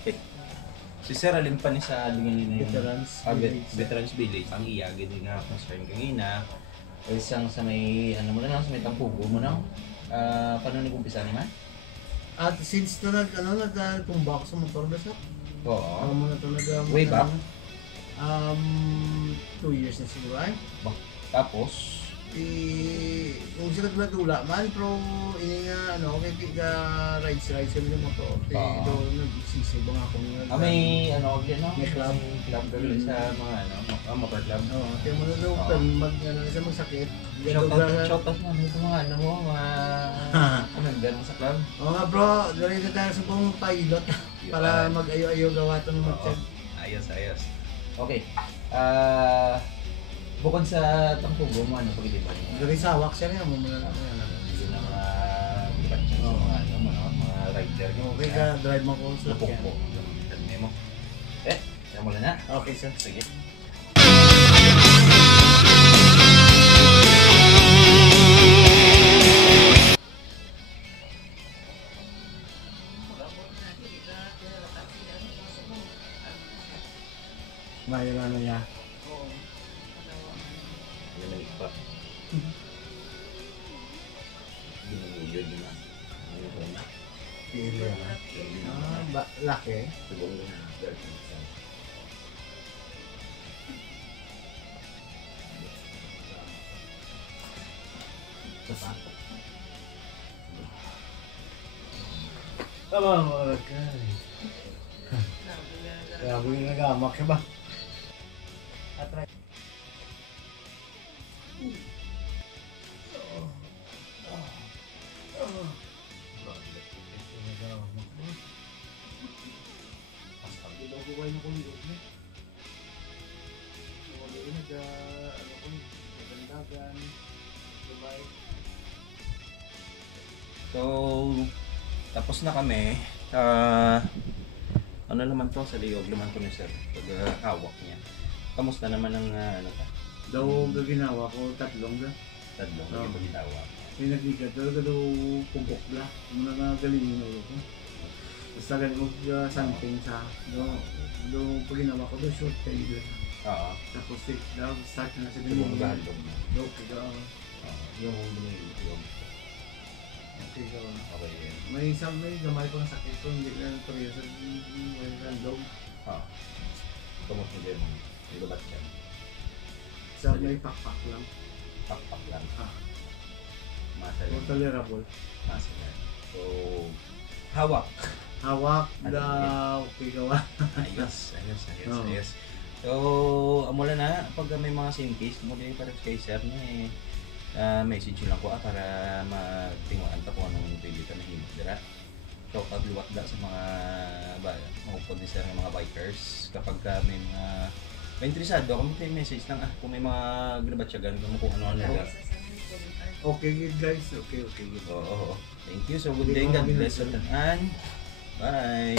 Okay. Si Sir alin pa ni sa lingin Veterans Village. Ang iyagi din nga concern kanina. Isang sa may ano mo na sa may tampugo mo na. Paano nag-umpisa naman? At since na nagtumbak sa motor na sa Oo. mo na to Way back? 2 years na siguro ay. Tapos Yung sila nagdula man, pero ini nga, okay, rides kami ng motor. Do, nagsisig ba nga akong may, may club. Club girl sa mga, motor club. Oo, kaya mo na daw, isa magsakit. Shoutout na, ito mga, mga, nagdan mo sa club. Oo nga bro, dali na tayo sa pong pilot para mag-ayo-ayo gawa ito ng mag-check. Ayos. Okay. Bukod sa tampugo mo, pag-ilipan mo? Dari sa Waxer yan, mo muna na. Hindi na mga dibatyan sa mga rider. Okay ka, drive mo ko sa lakyan. Lapok po. Dami mo. Kaya mo lang na. Okay sir. Sige. Mayo na niya. Nalipat. Ginulod na. Pili na. Laki. Siguro na. Tama mo ka. Grabe yung nagamak siya ba? Atry. So, tapos na kami. Ano naman to sa liog naman to ni Sir pag hawak niya. Kamusta naman ang Daw gaginawa ko tatlong na. Tatlong na ginawa. May nagligat daw pugok la. Muna nga galing yung ulo ko. Basta galing something sa daw pag ginawa ko daw short tail. Oo. Tapos daw start na sa Yung gahalog mo. Daw kaya yung binigyan. okay daw. Okay yun. May gamay pang sakit ko, hindi na parehas sa may random. Kamot mo din. May lubat yan. Sa may pakpak lang. Pakpak lang. Masa yan. Tolerable. Masa yan. So, hawak. Hawak daw, okay gawa. Ayos. So, amula na, pag may mga simpis, muli para kay Sir niya message lang ko para magtinguan ta kung anong pwede ka na hinidra. So, pagliwat da sa mga mahupod ni Sir ng mga bikers kapag may mga interesado, kung may message lang kung may mga ginabatsyagan kung ano-ano lang. Okay guys, okay. Oo. Thank you. So, good day. God bless. Bye.